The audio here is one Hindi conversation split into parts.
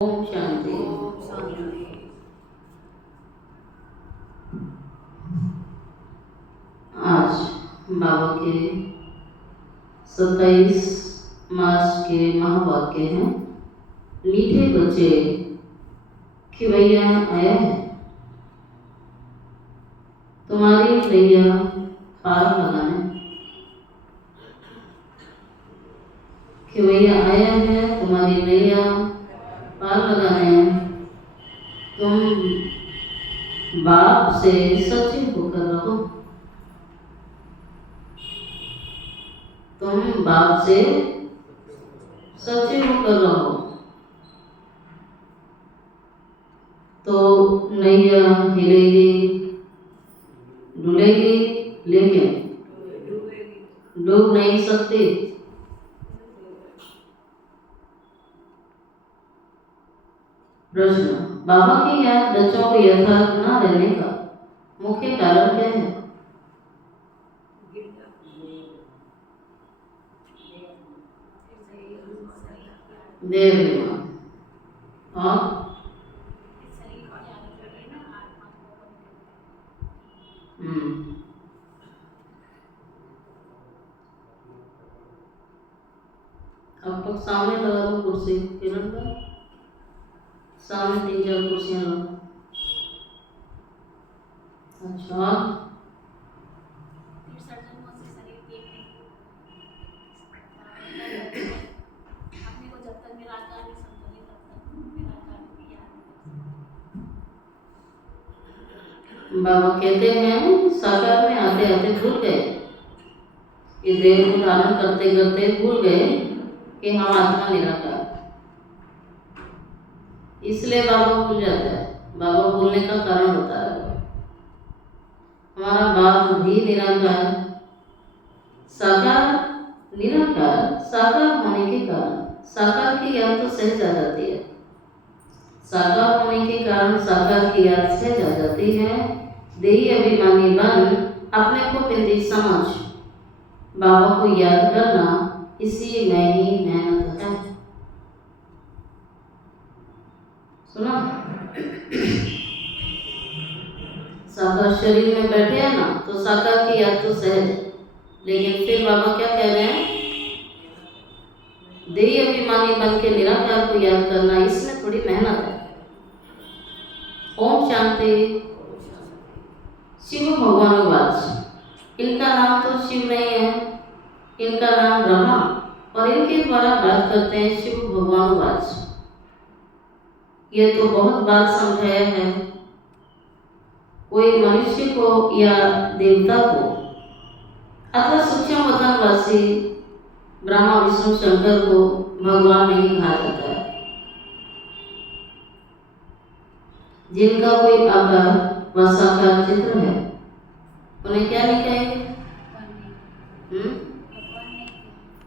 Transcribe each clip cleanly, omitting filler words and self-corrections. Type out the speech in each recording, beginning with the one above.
ओम शांति। ओम शांति। आज बाबा के 27 मार्च के महावाक्य हैं। मीठे बच्चे, खिवैया आया है, तुम्हारी नैया पार लगाने। खिवैया आया है, तुम्हारी नैया पार लगाने। तुम बाप से सच्चे होकर रहो। तुम बाप से सच्चे होकर रहो तो नैया हिलेगी, डुलेगी, लेकिन डूब नहीं सकती। प्रश्न: बाबा की याद बच्चों को यथार्थ न रहने का मुख्य कारण क्या है? देव और अब तक सामने लगा दो कुर्सी, किरण का सामने 3-4 कुर्सियां लो। अच्छा, बाबा कहते हैं साकार में आते आते भूल गए, ये देह को धारण करते करते भूल गए कि हम आत्मा निराकार। इसलिए बाबा भूल जाता है। बाबा भूलने का कारण बता रहे हैं। हमारा बाप भी निराकार, साकार निराकार, साकार होने के कारण साकार की याद तो सहज आ जाती है। साकार होने के कारण साकार की याद सहज आ जाती है। देही अभिमानी बन अपने को बिंदी समझ बाबा को याद करना, इसी में ही मेहनत है। सुना? साकार शरीर में बैठे हैं ना, तो साकार की याद तो सहज, लेकिन फिर बाबा क्या कह रहे हैं? देही अभिमानी बन के निराकार को याद करना, इसमें थोड़ी मेहनत है। ओम शांति। शिव भगवानुवाच। इनका नाम तो शिव नहीं है, इनका नाम ब्रह्मा, और इनके द्वारा बात करते हैं शिव भगवानुवाच। ये तो बहुत बार समझाया है। कोई मनुष्य को या देवता को अथवा सूक्ष्म वतनवासी ब्रह्मा विष्णु शंकर को भगवान नहीं कहा जाता है। जिनका कोई आकार व साकार चित्र है, उन्हें क्या नहीं कहेंगे?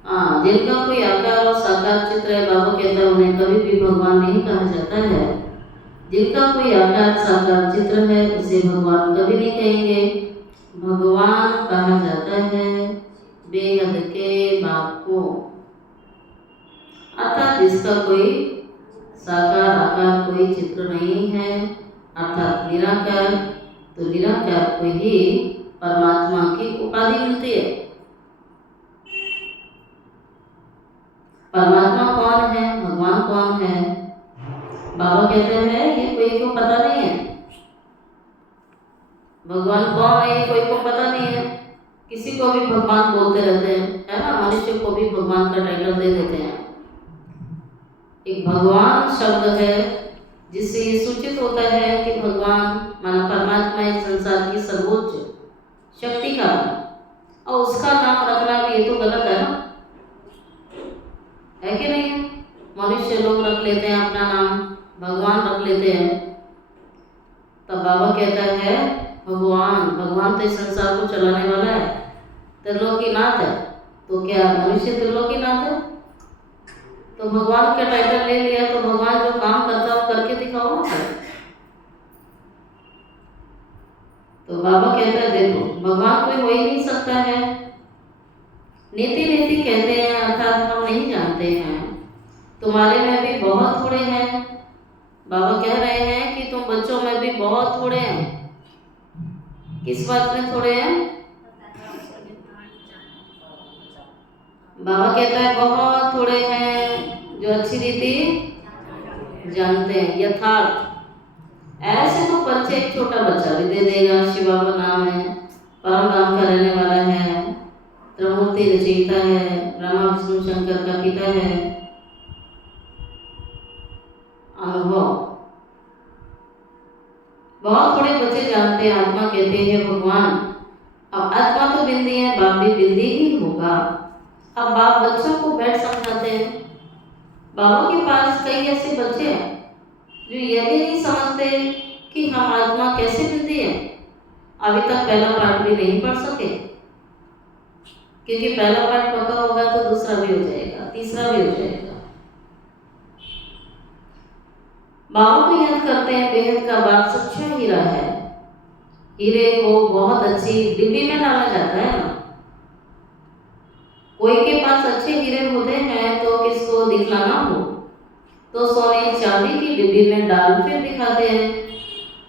हाँ, जिनका कोई आकार और साकार चित्र है, बाबा कहता है उन्हें कभी भी भगवान नहीं कहा जाता है। जिनका कोई आकार साकार चित्र है, उसे भगवान कभी नहीं कहेंगे। भगवान कहा जाता है बेहद के बाप को, अर्थात जिसका कोई साकार आकार कोई चित्र नहीं है, अर्थात निराकार। तो निराकार को ही परमात्मा की उपाधि मिलती है। परमात्मा कौन है, भगवान कौन है? बाबा कहते हैं ये कोई को पता नहीं है। भगवान कौन है ये कोई को पता नहीं है। किसी को भी भगवान बोलते रहते हैं, है ना? मनुष्य को भी भगवान का टाइटल दे देते हैं। एक भगवान शब्द है जिससे ये सूचित होता है कि भगवान माना परमात्मा इस संसार की सर्वोच्च शक्ति का, और उसका नाम रखना भी ये तो गलत है ना, है कि नहीं? मनुष्य लोग रख लेते हैं अपना नाम, भगवान रख लेते हैं। तब बाबा कहता है भगवान तो इस संसार को चलाने वाला है, त्रिलोकीनाथ है। तो क्या मनुष्य त्रिलोकीनाथ है? तो भगवान का टाइटल ले लिया, तो भगवान जो काम करता है वो करके दिखाओ ना। तो बाबा कहता है देखो, भगवान कोई हो ही नहीं सकता है। नीति नीति कहते हैं, अर्थात हम नहीं जानते हैं। तुम्हारे में भी बहुत थोड़े हैं बाबा कह रहे हैं कि तुम बच्चों में भी बहुत थोड़े हैं। किस बात में थोड़े हैं? बाबा कहता है बहुत थोड़े हैं जो अच्छी रीति जानते हैं, यथार्थ। ऐसे तो परिचय एक छोटा बच्चा भी दे देगा। शिव बाबा नाम है, परम धाम का रहने वाला है, त्रिमूर्ति रचयिता है, ब्रह्मा विष्णु शंकर का पिता है। अनुभव बहुत थोड़े बच्चे जानते हैं। आत्मा कहते हैं भगवान। अब आत्मा तो बिंदी है, बाप भी बिंदी ही होगा। अब बाप बच्चों को बैठ समझाते हैं। बाबा के पास कई ऐसे बच्चे हैं जो यह भी नहीं समझते कि हम आत्मा कैसे बिंदी है। अभी तक पहला पाठ भी नहीं पढ़ सके, क्योंकि पहला पाठ पका होगा तो दूसरा भी हो जाएगा, तीसरा भी हो जाएगा। बाबा को याद करते हैं, बेहद का बाप सच्चा हीरा है। हीरे को बहुत अच्छी डिब्बी में डाला जाता है ना। कोई के पास अच्छे हीरे होते हैं तो किसको दिखलाना हो तो सोने चांदी की डिब्बी में डाल फिर दिखाते हैं।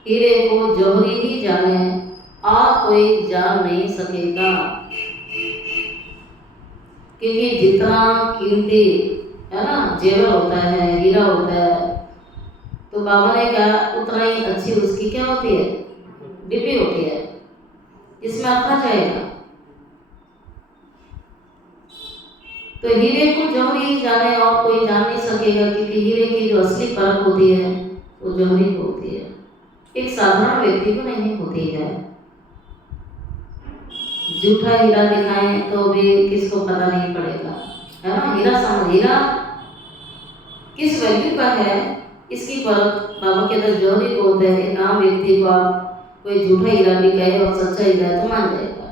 हीरे को जौहरी ही जाने, और कोई जान नहीं सकेगा। क्योंकि जितना कीमती है ना जेवर होता है, हीरा होता है, तो बाबा ने कहा उतना ही अच्छी उसकी क्या होती है, डिब्बी होती है, इसमें रखा जाएगा। तो हीरे को जौहरी जाने और कोई जान नहीं सकेगा, क्योंकि हीरे की जो असली परख होती है वो जौहरी को होती है, एक साधारण व्यक्ति को नहीं होती है। झूठा हीरा दिखाएं तो भी किसको पता नहीं पड़ेगा, है ना। हीरा किस वैल्यू का है इसकी परख बाबा के अंदर जौहरी को होता है। नाम व्यक्ति को आप कोई झूठा हीरा भी कहे और सच्चा हीरा है तो मान जाएगा,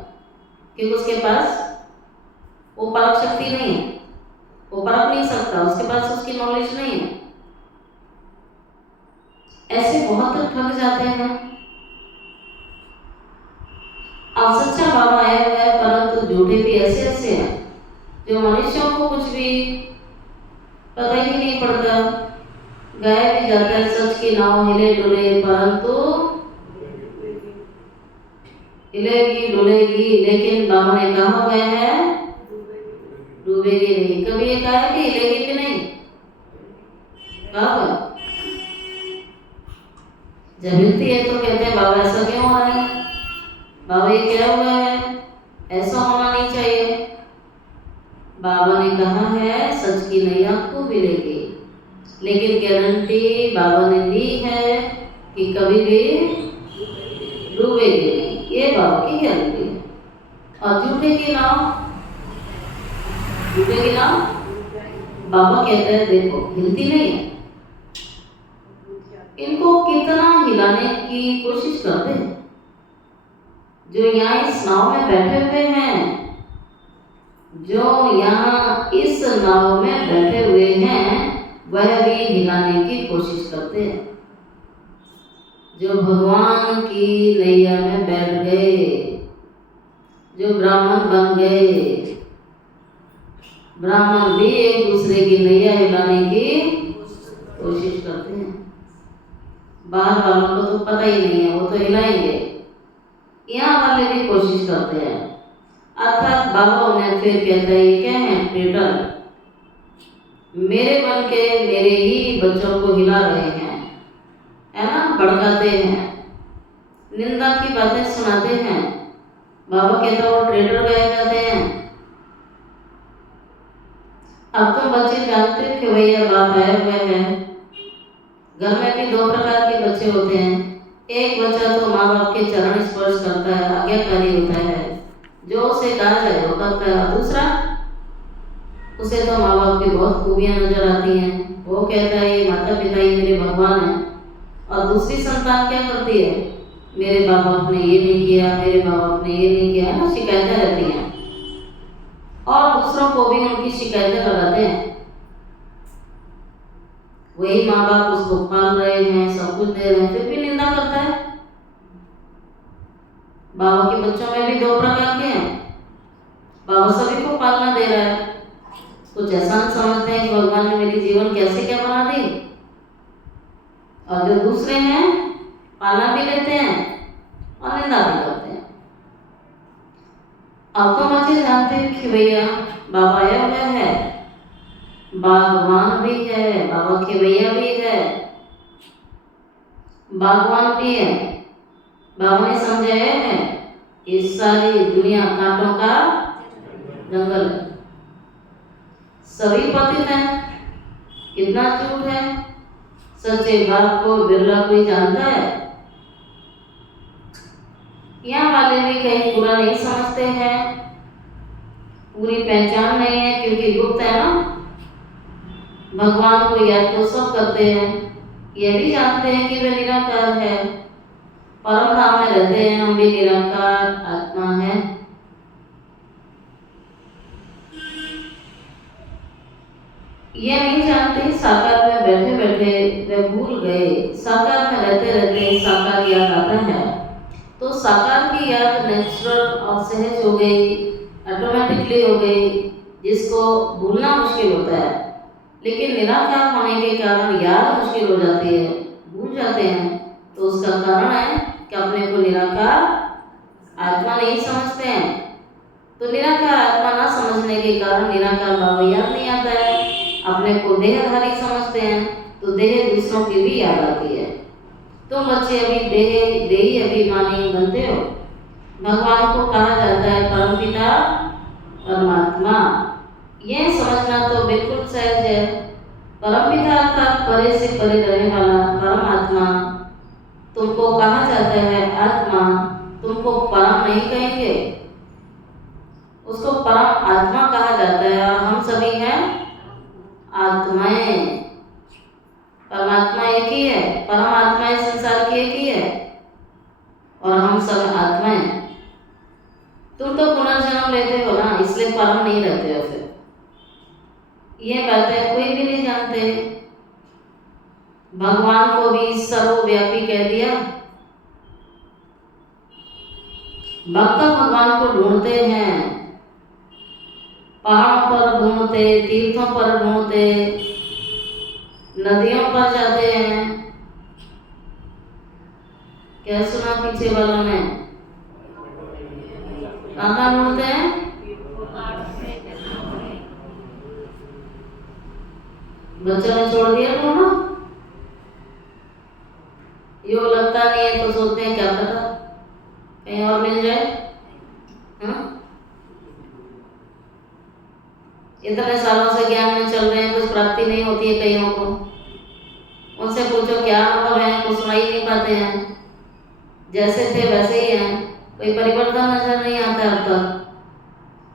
क्योंकि उसके पास वो परख शक्ति नहीं है, वो परख नहीं सकता, उसके पास उसकी नॉलेज नहीं है। ऐसे बहुत ठग जाते हैं। अब सच्चा बाबा आया हुआ है, परंतु झूठे भी ऐसे ऐसे हैं जो मनुष्यों को कुछ भी पता ही नहीं पड़ता। गाया भी जाता है सच की नाव हिले डुले, परंतु हिलेगी डुलेगी, लेकिन बाबा ने कहा हुआ है डूबेगी नहीं। कभी ये कहा है कि हिलेगी भी नहीं, कहा जब हिलती है तो कहते हैं बाबा ऐसा क्यों हो रहा है, बाबा ये क्या हुआ है, ऐसा होना नहीं चाहिए। बाबा ने कहा है सच की नैया खूब हिलेगी, लेकिन गारंटी बाबा ने दी है कि कभी भी डूबेगी नहीं, ये बाबा की गारंटी है। और झूठे की नाव बाबा कहते हैं देखो हिलती नहीं है, इनको कितना हिलाने की कोशिश करते हैं। जो यहाँ इस नाव में बैठे हुए हैं, जो यहाँ इस नाव में बैठे हुए हैं, वह भी हिलाने की कोशिश करते हैं। जो भगवान की नैया में बैठ गए, जो ब्राह्मण बन गए, ब्राह्मण भी एक दूसरे की नैया हिलाने की कोशिश करते हैं। बाहर वालों को तो पता ही नहीं है, वो तो हिलाएंगे, यहाँ वाले भी कोशिश करते हैं। अर्थात बाबा उन्हें फिर कहते हैं ये क्या है, ट्रेटर, मेरे बन के मेरे ही बच्चों को हिला रहे हैं, है ना, भड़काते हैं, निंदा की बातें सुनाते हैं। बाबा कहता वो ट्रेडर गए जाते हैं। अब तो बच्चे जानते हैं कि भैया बाप आए हुए हैं। घर में भी दो प्रकार के बच्चे होते हैं। एक बच्चा तो माँ बाप के चरण स्पर्श करता है, आज्ञाकारी होता है, जो उसे कहा जाए वो करता है। और दूसरा, उसे तो माँ बाप की बहुत खूबियाँ नजर आती हैं, वो कहता है ये माता पिता ही मेरे भगवान हैं। और दूसरी संतान क्या करती है, मेरे माँ बाप ने ये नहीं किया, मेरे माँ बाप ने ये नहीं किया, ना शिकायतें रहती हैं और दूसरों को भी उनकी शिकायतें लगाते हैं। वही माँ बाप उसको पाल रहे हैं, सब कुछ दे रहे हैं, फिर भी निंदा करता है। बाबा के बच्चों में भी दो प्रकार के हैं। बाबा सभी को पालना दे रहा है, कुछ ऐसा समझते हैं कि भगवान ने मेरी जीवन कैसे क्या बना दी, और जो दूसरे हैं पालना भी लेते हैं और निंदा भी करते हैं। अब तो बच्चे जानते हैं कि भैया बाबा आया हुआ है, बागवान भी है, बाबा खेवैया भी है, बागवान भी है। बाबा ने समझाया है इस सारी दुनिया कांटों का जंगल है, सभी पतित हैं। कितना झूठ है, सच्चे बात को बिरला कोई जानता है। यहाँ वाले भी कहीं पूरा नहीं समझते हैं, पूरी पहचान नहीं है, क्योंकि गुप्त है ना। भगवान को याद तो सब करते हैं, ये भी जानते हैं कि वे निराकार है, परम धाम में रहते हैं, हम भी निराकार आत्मा है। ये नहीं जानते साकार में बैठे बैठे वे भूल गए, साकार में रहते रहते साकार याद आता है। तो साकार की याद नेचुरल और सहज हो गई, ऑटोमेटिकली हो गई, जिसको भूलना मुश्किल होता है। लेकिन निराकार होने के कारण याद मुश्किल हो जाती है, भूल जाते हैं। तो उसका कारण है कि अपने को निराकार आत्मा नहीं समझते हैं। तो निराकार आत्मा ना समझने के कारण निराकार बाबा याद नहीं आता है। अपने को देहधारी समझते हैं, तो देह दूसरों की भी याद आती है। तो बच्चे अभी देही अभिमानी बनते हो। भगवान को कहा जाता है परमपिता परमात्मा, यह समझना तो बिल्कुल सहज है। परमपिता अर्थात परे से परे रहने वाला परमात्मा। तुमको कहा जाता है आत्मा, तुमको परम नहीं कहेंगे, उसको परम आत्मा कहा जाता है। और हम सभी हैं आत्माएं। परमात्मा एक ही है, परमात्मा इस संसार की एक ही है, और हम सब आत्माएं। तुम तो पुनर्जन्म लेते हो ना, इसलिए परम नहीं रहते हो। फिर ये बातें कोई भी नहीं जानते। भगवान को भी सर्वव्यापी कह दिया। भक्त भगवान को ढूंढते हैं, पहाड़ों पर ढूंढते, तीर्थों पर ढूंढते, नदियों पर जाते हैं। क्या सुना पीछे वालों ने? कहाँ ढूंढते हैं? बच्चों ने छोड़ दिया ढूंढना। यो लगता नहीं है तो सोचते हैं क्या पता कहीं और मिल जाए। इतने सालों से ज्ञान में चल रहे हैं, कुछ प्राप्ति नहीं होती है कईयों को। उनसे पूछो क्या अनुभव है, कुछ सुना ही नहीं पाते हैं, जैसे थे वैसे ही हैं, कोई परिवर्तन नजर नहीं आता अब तक।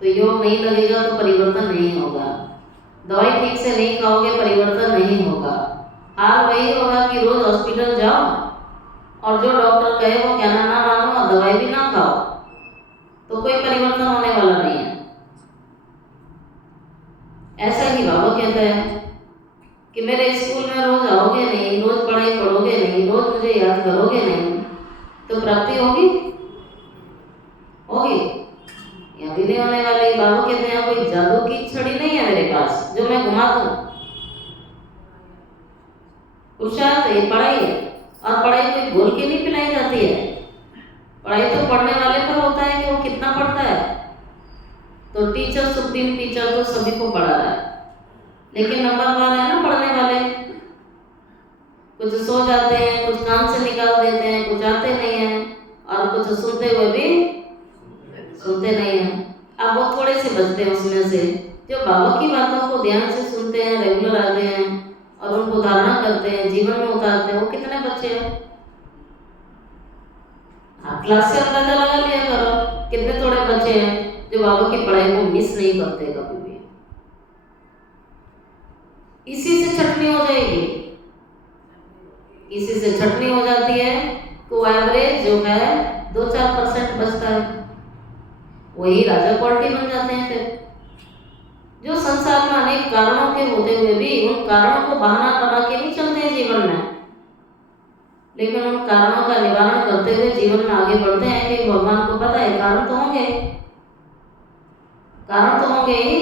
तो योग नहीं लगेगा तो परिवर्तन नहीं होगा, दवाई ठीक से नहीं खाओगे परिवर्तन नहीं होगा। हाल वही होगा कि रोज हॉस्पिटल जाओ और जो डॉक्टर कहे वो कहना ना मानो और दवाई भी ना खाओ, तो कोई परिवर्तन होने वाला नहीं है। ऐसा ही बाबा कहता है कि मेरे स्कूल में रोज आओगे नहीं, रोज पढ़ाई पढ़ोगे नहीं, रोज मुझे याद करोगे नहीं, तो प्राप्ति होगी? होगी? या भी नहीं होने वाली। बाबा कहते हैं कोई जादू की छड़ी नहीं है मेरे पास जो मैं घुमा दूं। पुरुषार्थ ये पढ़ाई है, और पढ़ाई कोई बोल के नहीं पिलाई जाती है। पढ़ाई तो पढ़ने वाले पर होता है कि वो कितना पढ़ता है। तो टीचर, सुप्रीम टीचर तो सभी को पढ़ा रहा है, लेकिन नंबरदार है ना पढ़ने वाले। कुछ सो जाते हैं, कुछ काम से निकाल देते हैं, कुछ आते नहीं हैं, और कुछ सुनते हुए भी सुनते नहीं हैं। अब वो थोड़े से बचते हैं उसमें से जो बाबा की बातों को ध्यान से सुनते हैं, रेगुलर आते हैं और उनको धारणा करते हैं, जीवन में उतारते हैं। वो कितने बच्चे हैं? आप क्लास से अंदाजा लगा लिया करो कितने थोड़े बच्चे हैं जो बाबा की पढ़ाई को मिस नहीं करते कभी भी। इसी से छटनी हो जाएगी, इसी से छटनी हो जाती है तो एवरेज जो है 2-4% बचता है, वही राजा क्वालिटी बन जाते हैं। फिर जो संसार में अनेक कारणों के होते हुए भी उन कारणों को बहाना बना के नहीं चलते हैं जीवन में, लेकिन उन कारणों का निवारण करते हुए जीवन में आगे बढ़ते हैं कि भगवान को पता है कारण तो होंगे, कारण तो होंगे ही।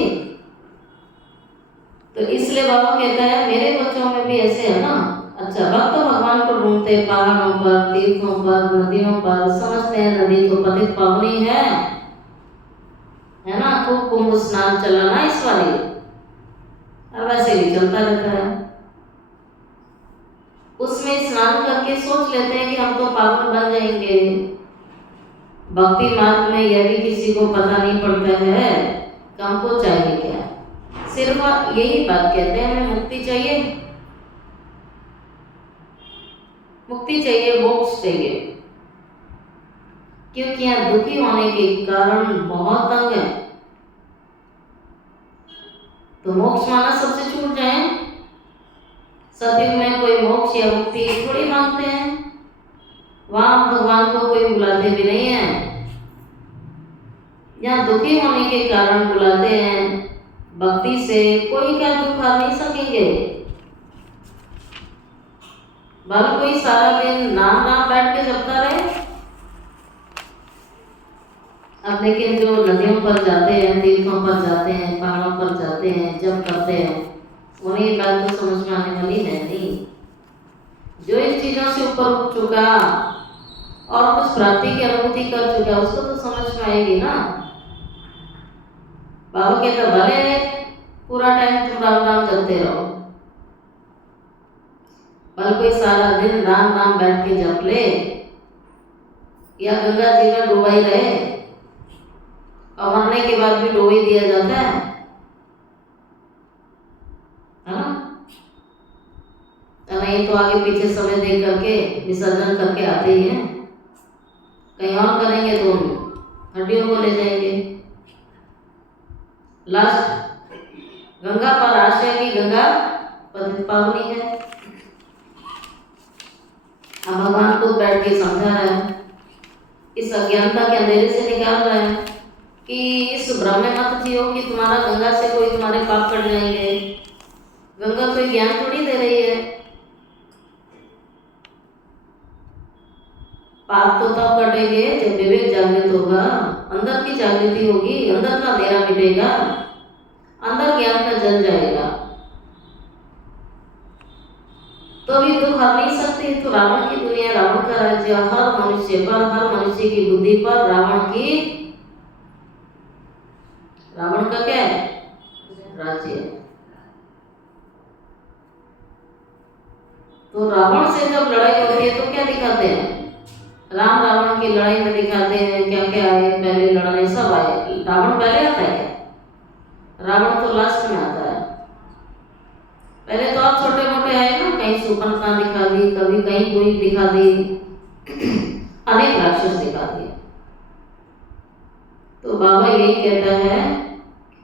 तो इसलिए बाबा कहता है मेरे बच्चों में भी ऐसे है ना। अच्छा, भक्त भगवान को घूमते पहाड़ों पर, तीर्थों पर, नदियों पर, समझते हैं नदी तो पतित पावनी है ना, खूब कुंभ स्नान चला ना इस बारी, और वैसे भी चलता रहता है। उसमें स्नान करके सोच लेते हैं कि हम तो पावन बन जाएंगे। भक्ति मार्ग में यह भी किसी को पता नहीं पड़ता है कि हमको चाहिए क्या, सिर्फ यही बात कहते हैं हमें मुक्ति चाहिए, मुक्ति चाहिए, मोक्ष चाहिए। क्योंकि यहाँ दुखी होने के कारण बहुत तंग है, तो मोक्ष माना सबसे छूट जाए। सतयुग में कोई मोक्ष या मुक्ति थोड़ी मांगते हैं, वहां भगवान को कोई बुलाते भी नहीं है। यहाँ दुखी होने के कारण बुलाते हैं, भक्ति से कोई क्या दुख आ नहीं सकेंगे। भले कोई सारा दिन नाम नाम बैठ के जपता रहे, अब लेकिन जो नदियों पर जाते हैं, तीर्थों पर जाते हैं, पहाड़ों पर जाते हैं, जप करते हैं, उन्हें ये बात तो समझ में आने वाली है नहीं। जो इन चीजों से ऊपर उठ चुका और कुछ प्राप्ति की अनुभूति कर चुका, उसको तो समझ में आएगी ना। बाबा कहता भले पूरा टाइम तुम राम राम जपते रहो, भले कोई सारा दिन राम राम बैठ के जप ले, या गंगा जी में डुबाई रहे, और मरने के बाद भी डुबो ही दिया जाता है ना। नहीं तो आगे पीछे समय देख करके विसर्जन करके आते ही हैं, कहीं और करेंगे तो हड्डियों को ले जाएंगे। लास्ट गंगा पर आशय की गंगा पतित पावनी है। अब भगवान खुद बैठ के समझा रहा है, इस अज्ञानता के अंधेरे से निकाल रहा है कि इस भ्रम में मत जियो कि तुम्हारा गंगा से कोई तुम्हारे पाप कट जाएंगे। गंगा कोई ज्ञान थोड़ी दे रही है, पाप तो तब कटेंगे जब विवेक जागृत होगा, अंदर की जागृति होगी, अंदर का अंधेरा मिटेगा, अंदर ज्ञान का जल जाएगा, तो भी दुख हर नहीं सकते। तो रावण की दुनिया, रावण का राज्य, हर मनुष्य पर, हर मनुष्य की बुद्धि पर रावण का क्या है? राज्य है। तो रावण से जब लड़ाई होती है तो क्या दिखाते हैं? राम रावण की लड़ाई में दिखाते हैं क्या क्या आए, पहले लड़ने सब आए। रावण पहले आता है क्या? रावण तो लास्ट में आता है। पहले तो आप छोटे मोटे आए ना, कहीं सुपर्णखा दिखा दी, कभी कहीं कोई दिखा दी, अनेक राक्षस दिखा दिए। तो बाबा यही कहता है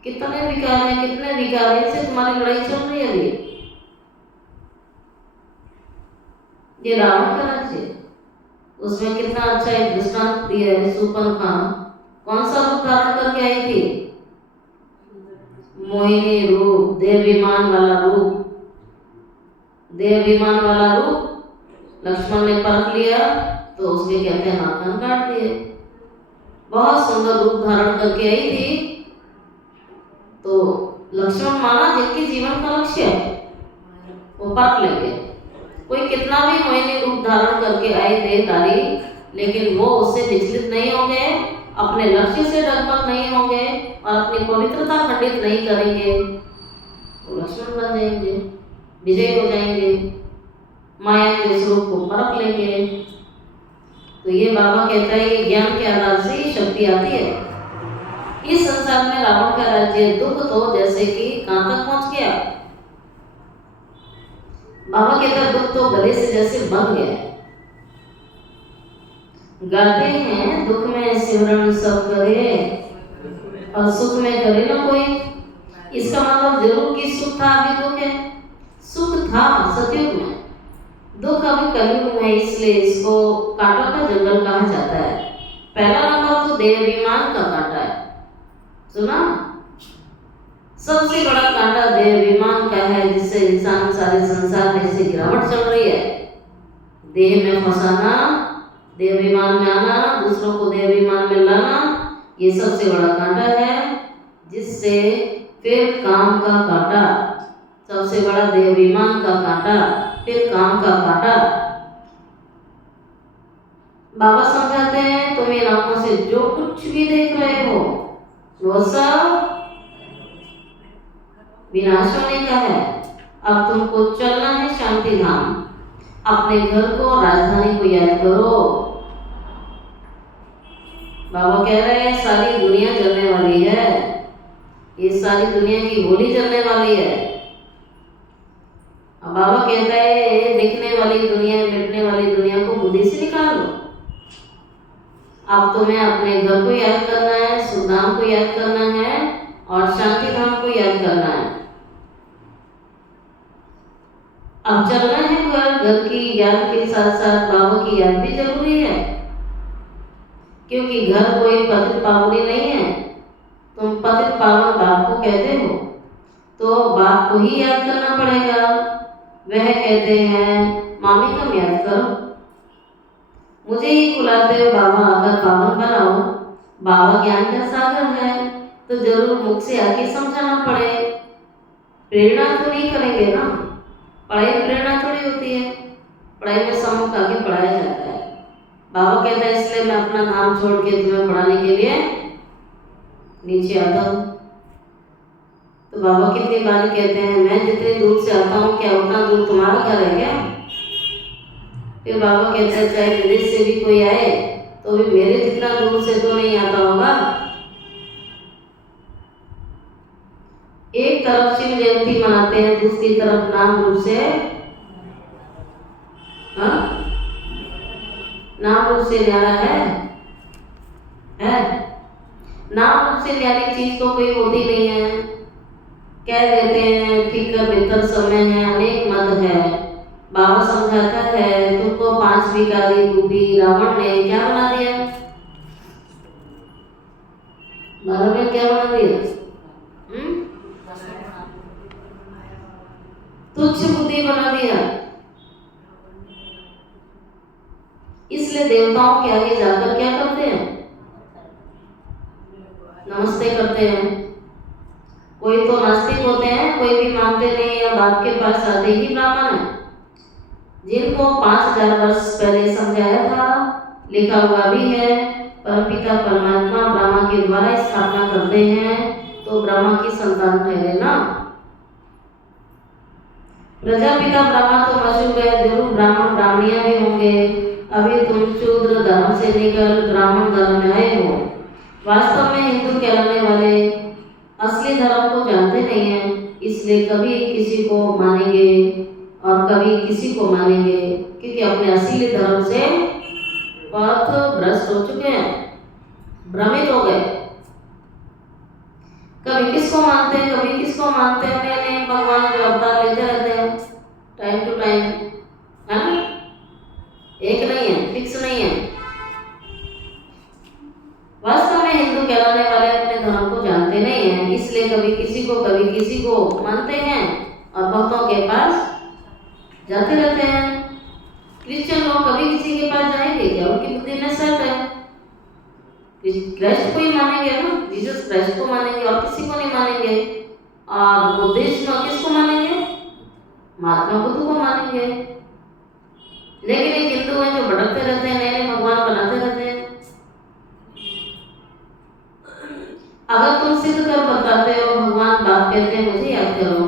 कितने विकार हैं, कितने विकार हैं, इससे तुम्हारी लड़ाई चल रही है अभी। ये रावण का राज्य, उसमें कितना अच्छा एक दृष्टांत दिया है। सुपर्णखा कौन सा रूप धारण करके आई थी? मोहिनी रूप, देवाभिमान वाला रूप। देवाभिमान वाला रूप लक्ष्मण ने परख लिया तो उसके कहते हैं नाखून काट दिए। बहुत सुंदर रूप धारण करके आई थी, तो लक्ष्मण माना जिनके जीवन का लक्ष्य है वो परख लेंगे। कोई कितना भी मोहिनी रूप धारण करके आए देहधारी, लेकिन वो उससे विचलित नहीं होंगे, अपने लक्ष्य से डगमग नहीं होंगे और अपनी पवित्रता खंडित नहीं करेंगे, वो लक्ष्मण बन जाएंगे, विजय हो जाएंगे, माया के उस रूप को परख लेंगे। तो ये बाबा कहता है ये ज्ञान के आधार से ही शक्ति आती है। इस संसार में रावण का राज्य, दुख तो जैसे कि कहां तक पहुंच गया। बाबा कहता दुख तो गले से जैसे बंध गया। गाते हैं दुख में सिमरन सब करे और सुख में करे ना कोई। इसका मतलब जरूर कि सुख था, अभी दुख है। सुख था सतयुग में, दुख अभी कलयुग में, इसलिए इसको कांटों का जंगल कहा जाता है। पहला नंबर तो देहाभिमान का कांटा है, सुना? सबसे बड़ा कांटा देहाभिमान का है, जिससे इंसान सारे संसार में इससे गिरावट चल रही है। देह में फंसाना, देहाभिमान में आना, दूसरों को देहाभिमान में लाना, ये सबसे बड़ा कांटा है। जिससे फिर काम का कांटा, सबसे बड़ा देहाभिमान का कांटा, फिर काम का कांटा, बाबा समझाते हैं तुम इन आंखों से जो कुछ भी देख रहे हो वो सब विनाश होने का है। अब तुमको चलना है शांति धाम। अपने घर को, राजधानी को याद करो। बाबा कह रहे हैं सारी दुनिया जलने वाली है, ये सारी दुनिया की होली जलने वाली है। अब बाबा कहता है दिखने वाली दुनिया, मिटने वाली दुनिया को बुद्धि से निकाल दो। अब तुम्हें अपने घर को याद करना है, सुधाम को याद करना है और शांति धाम को याद करना है। अब चलना है घर की याद के साथ साथ बाबा की याद भी जरूरी है, क्योंकि घर कोई पतित पावनी नहीं है। तुम पतित पावन बाप को कहते हो तो बाप को ही याद करना पड़ेगा। वह कहते हैं मामी कम याद करो, मुझे ही बुलाते हो बाबा अगर पावन बनाओ। बाबा ज्ञान का सागर है तो जरूर मुख से आके समझाना पड़े। प्रेरणा तो नहीं करेंगे ना, पढ़ाई प्रेरणा थोड़ी होती है, पढ़ाई में सम्मुख आके पढ़ाया जाता है। बाबा कहता है इसलिए मैं अपना नाम छोड़ के तुम्हें पढ़ाने के लिए नीचे आता हूँ। तो बाबा कितनी बार कहते हैं मैं जितनी दूर से आता हूँ क्या उतना दूर तुम्हारा घर है क्या? फिर बाबा कहते हैं चाहे विदेश से भी कोई आए तो भी मेरे जितना दूर से तो नहीं आता होगा। एक तरफ शिव जयंती मनाते हैं, दूसरी तरफ नाम रूप से नाम रूप से न्यारा है? नाम रूप से न्यारी चीज तो कोई होती नहीं है। कह देते हैं ठीक है बेहतर समय है, अनेक मत है। बाबा समझाता है तुमको 5 विकारी रूपी रावण ने क्या बना दिया? बाबा ने क्या बना दिया? तुच्छ बुद्धि बना दिया। इसलिए देवताओं के आगे जाकर क्या करते हैं? नमस्ते करते हैं। कोई तो नास्तिक होते हैं, कोई भी मानते नहीं या बाप के पास आते ही ब्राह्मण है, जिनको 5000 वर्ष पहले समझाया था, लिखा हुआ भी है परमपिता परमात्मा ब्रह्मा के द्वारा स्थापना करते हैं तो ब्रह्मा की संतान ठहरे ना। प्रजापिता ब्रह्मा तो मशहूर है, जरूर ब्राह्मण ब्राह्मणियां भी होंगे। अभी तुम शूद्र धर्म से निकल ब्राह्मण धर्म में आए हो। वास्तव में हिंदू कहलाने वाले असली धर्म को जानते नहीं हैं, इसलिए कभी किसी को मानेंगे और कभी किसी को मानेंगे, क्योंकि अपने असली धर्म से पथ भ्रष्ट हो चुके हैं, भ्रमित हो गए। कभी किसको मानते हैं, कभी किसको मानते हैं। नए भगवान जो अवतार लेते रहते हैं टाइम टू टाइम, है ना? एक नहीं है, फिक्स नहीं है। वास्तव में हिंदू कहलाने वाले अपने धर्म को जानते नहीं हैं, इसलिए कभी किसी को मानते हैं और भक्तों के पास जाते रहते हैं। क्रिश्चियन लोग कभी किसी के पास जाएंगे क्या? उनकी बुद्धि में सेट है, क्राइस्ट को ही मानेंगे ना, जीसस क्राइस्ट को मानेंगे और किसी को नहीं मानेंगे। और बुद्धिस्ट में किसको मानेंगे? महात्मा बुद्ध को मानेंगे। लेकिन एक हिंदू है जो भटकते रहते हैं, नए नए भगवान बनाते रहते हैं। अगर तुम सिद्ध कर बताते हो भगवान बाप कहते हैं मुझे याद करो,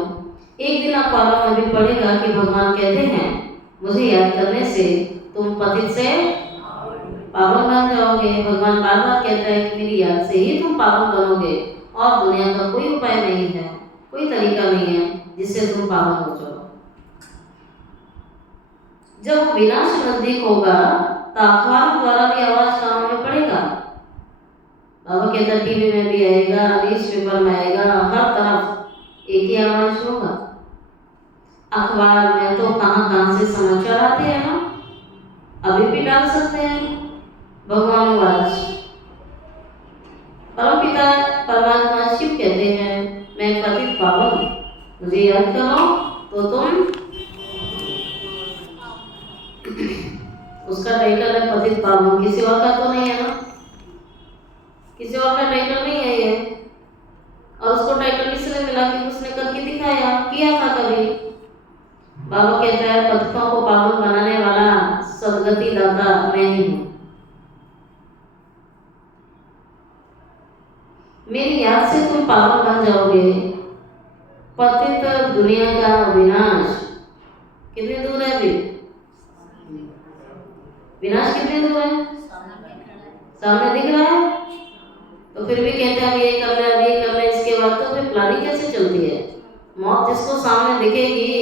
एक दिन अखबारों में भी पढ़ेगा कि भगवान कहते हैं मुझे याद करने से तुम पतित से पावन बन जाओगे। भगवान बार बार कहता है कि मेरी याद से ही तुम पावन बनोगे और दुनिया का कोई उपाय नहीं है, कोई तरीका नहीं है जिससे तुम पावन हो जाओ। जब विनाश नजदीक होगा तो अखबार द्वारा भी आवाज कानों में पड़ेगा। बाबा कहता टीवी में भी आएगा, न्यूज़पेपर में आएगा, हर तरफ एक ही आवाज होगा। अखबार में तो कहाँ से समाचार आते हैं ना, अभी भी डाल सकते हैं भगवान वाच। परमपिता परमात्मा शिव कहते हैं मैं पतित पावन, मुझे याद करो तो तुम उसका टाइटल है पतित पावन, किसी और का तो नहीं है ना, किसी और का टाइटल नहीं है ये। और उसको टाइटल इसलिए मिला कि उसने करके दिखाया, किया था कभी। बाबा कहता है पतितों को पावन बनाने वाला सदगति दाता मैं ही हूँ। पावन बन जाओगे। पतित दुनिया का विनाश कितनी दूर है अभी? विनाश कितनी दूर है? सामने दिख रहा है। तो फिर भी कहते हैं अब ये कर ले, अब ये कर ले, इसके बाद तो फिर प्लानिंग कैसे चलती है? मौत जिसको सामने दिखेगी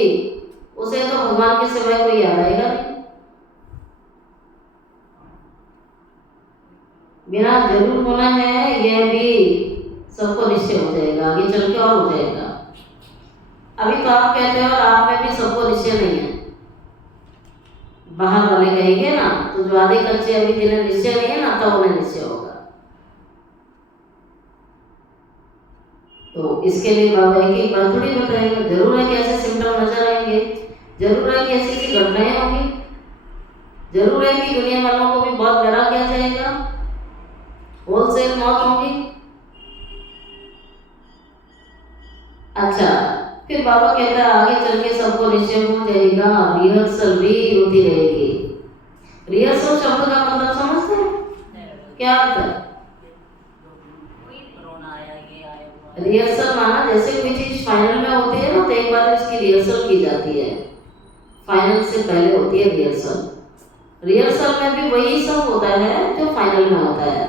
उसे तो भगवान के सिवाय कोई याद आएगा नहीं। बिना जरूर होना है, यह भी सबको निश्चय हो जाएगा, आगे चल के और हो जाएगा। अभी तो आप कहते हो और आप में भी सबको निश्चय नहीं है। बाहर वाले कहेंगे ना, तो जो आधे कच्चे अभी जिन्हें निश्चय नहीं है ना, तब उन्हें निश्चय होगा। तो इसके लिए बाबा एक बात थोड़ी बताएगा। जरूर है कि ऐसे सिम्टम नजर आएंगे, जरूर है कि ऐसी ऐसी घटनाएं होंगी, जरूर है कि दुनिया वालों को भी बहुत डरा किया जाएगा, होलसेल मौत होगी। अच्छा, फिर बाबा कहता है आगे चल के सबको निश्चय हो जाएगा, रिहर्सल भी होती रहेगी। रिहर्सल शब्द का मतलब समझते हैं? क्या अर्थ है? रिहर्सल माना जैसे कोई चीज फाइनल में होती है ना, तो एक बार उसकी रिहर्सल की जाती है, फाइनल से पहले होती है रिहर्सल। रिहर्सल में भी वही सब होता है जो फाइनल में होता है,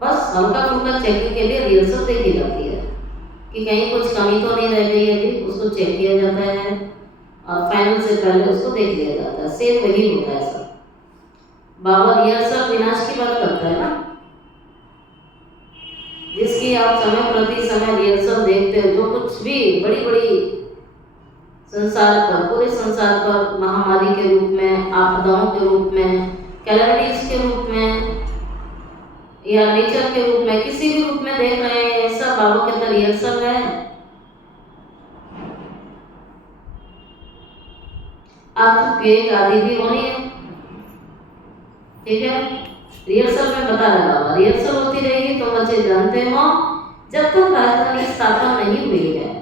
बस हल्का फुल्का चेकिंग के लिए रिहर्सल देखी जाती है कि कहीं कुछ कमी तो नहीं रह गई अभी, उसको चेक किया जाता है और फाइनल से पहले उसको देख लिया जाता है। सेम वही होता है सब। बाबा रिहर्सल विनाश की बात करता है ना, जिसकी आप समय प्रति समय रिहर्सल देखते हो। जो कुछ भी बड़ी बड़ी संसार पर, पूरे संसार पर महामारी के रूप में, आपदाओं के रूप में, कैलेमिटीज के रूप में या नेचर के रूप में, किसी भी रूप में देख रहे हैं, ऐसा बाबा के अंदर रिहर्सल है। आप एक आदि भी होनी है, ठीक है? रिहर्सल में बता रहा बाबा, रिहर्सल होती रहेगी। तो बच्चे जानते हो जब तक राजधानी स्थापना नहीं हुई है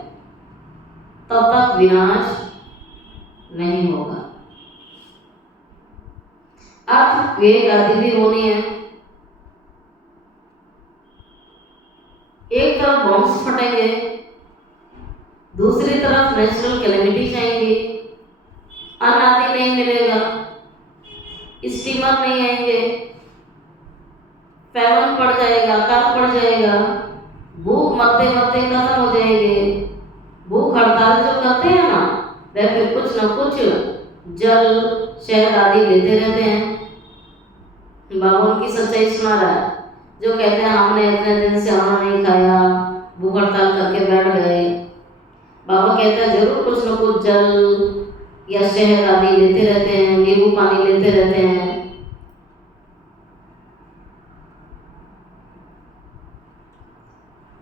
तब तक विनाश नहीं होगा। आप एक आदि भी होनी है। एक तरफ बॉम्ब्स फटेंगे, दूसरी तरफ नेचुरल कैलेमिटीज आएंगी, अन्न आदि नहीं मिलेगा, स्टीमर नहीं आएंगे, फैमन पड़ जाएगा, काल पड़ जाएगा, भूख मरते मरते खत्म हो जाएंगे। भूख हड़ताल जो करते हैं ना, वह फिर कुछ न कुछ जल शहद आदि लेते रहते हैं। बाबा उनकी सच्चाई सुना रहा है, जो कहते हैं हमने इतने दिन से खाना नहीं खाया, भूख हड़ताल करके बैठ गए। बाबा कहते हैं जरूर कुछ न कुछ जल या शहद आदि लेते रहते हैं, नींबू पानी लेते रहते हैं।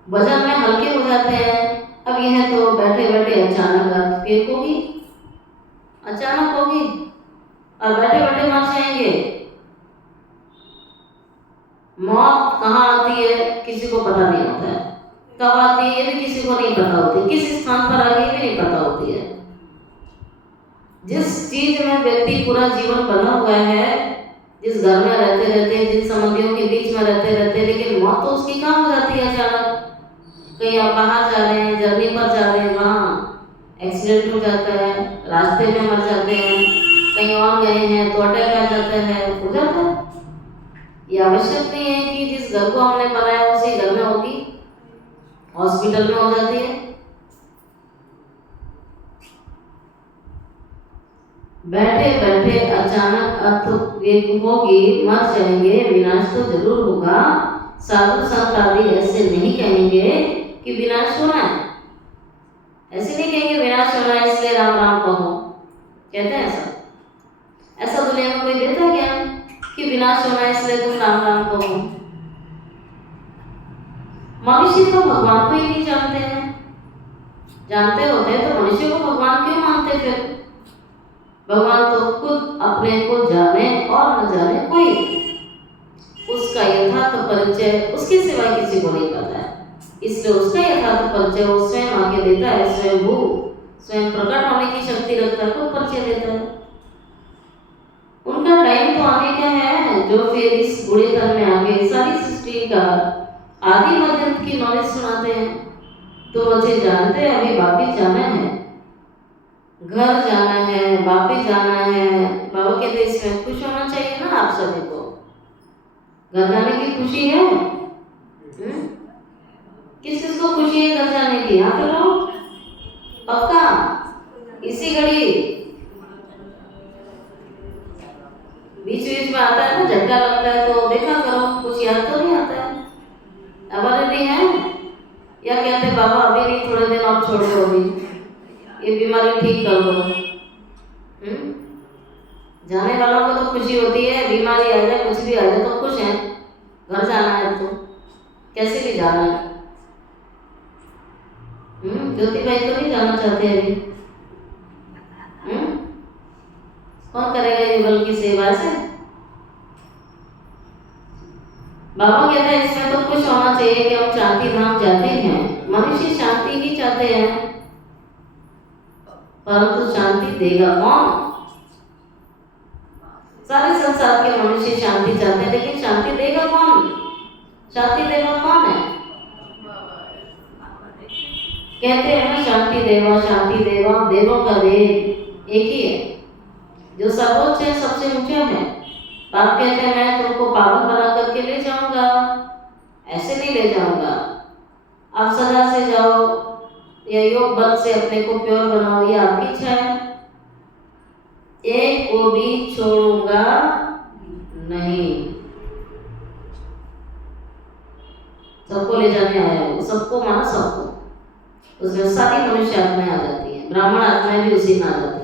वजन में हल्के हो जाते हैं। अब यह तो बैठे बैठे अचानक अर्थक्वेक होगी, अचानक होगी और बैठे बैठे मर जाएंगे। मौत कहाँ आती है किसी को पता नहीं होता है, कब आती है ये भी किसी को नहीं पता होती, किस स्थान पर आ गई भी नहीं पता होती है। जिस चीज में व्यक्ति पूरा जीवन बना हुआ है, जिस घर में रहते रहते, जिन संबंधियों के बीच में रहते रहते, लेकिन मौत तो उसकी कहाँ हो जाती है अचानक। कहीं आप बाहर जा रहे हैं, जर्नी पर जा रहे हैं, वहाँ एक्सीडेंट हो जाता है, रास्ते में मर जाते हैं, कहीं और गए हैं तो अटैक आ जाता है, हो जाता है। ये आवश्यक नहीं है कि जिस घर को हमने बनाया उसी घर में होगी, हॉस्पिटल में हो जाती है। बैठे बैठे अचानक अर्थक्वेक होगी, मर जाएंगे, विनाश तो जरूर होगा। साधु संत आदि ऐसे नहीं कहेंगे कि विनाश होना है, ऐसे नहीं कहेंगे विनाश होना है इसलिए राम राम कहो, कहते हैं ऐसा? ऐसा दुनिया में कोई देता है क्या कि विनाश होना है इसलिए तुम राम राम कहो? मनुष्य तो भगवान को ही नहीं जानते हैं, जानते होते तो मनुष्य को भगवान क्यों मानते फिर? भगवान तो खुद अपने को जाने और न जाने कोई, उसका यथार्थ परिचय उसके सिवाय किसी को नहीं पता है, इसलिए उसका यथार्थ परिचय वो स्वयं आके देता है। स्वयं वो स्वयं प्रकट होने की शक्ति रखता है, खुद परिचय देता है। उनका टाइम तो आने का है, जो फिर इस बूढ़े धन में आके सारी सृष्टि का आदि मध्य की नॉलेज सुनाते हैं। तो बच्चे जानते हैं अभी वापिस जाना है, घर जाना है, वापिस जाना है। बाबा कहते इसमें खुश होना चाहिए ना आप सभी को। घर जाने की खुशी है? किस किस को खुशी है घर जाने की? यहाँ पे रहो पक्का इसी घड़ी। बीच बीच में आता है ना झटका लगता है तो देखा करो, कुछ याद तो नहीं आता है। हमारे नहीं है या कहते बाबा अभी नहीं, थोड़े दिन और छोड़ दो, अभी ये बीमारी ठीक कर दो। जाने वालों को तो खुशी होती है, बीमारी आ जाए कुछ भी आ जाए तो खुश है। घर जाना है तो कैसे भी जाना है। ज्योति भाई तो नहीं जाना चाहते अभी। कौन करेगा युगल की सेवा से? बाबा कहते हैं इसमें तो खुश होना चाहिए कि हम शांति धाम जाते हैं। मनुष्य शांति ही चाहते हैं, परंतु शांति देगा कौन? सारे संसार के मनुष्य शांति चाहते हैं, लेकिन शांति देगा कौन? शांति देगा कौन है? कहते हैं ना शांति देवा, शांति देवा, देवों का देव एक ही है जो सर्वोच्च है, सबसे ऊंचा है। बाप कहते हैं मैं तुमको पावन बना करके ले जाऊंगा, ऐसे नहीं ले जाऊंगा। आप सदा से जाओ या योग बल से अपने को प्योर बनाओ, ये आपकी इच्छा है। एक को भी छोड़ूंगा नहीं। सबको ले जाने आया वो, सबको माना सबको। उसमें सारी मनुष्य आत्माएं आ जाती हैं, ब्राह्मण आत्माएं भी उसी में आ जाती हैं।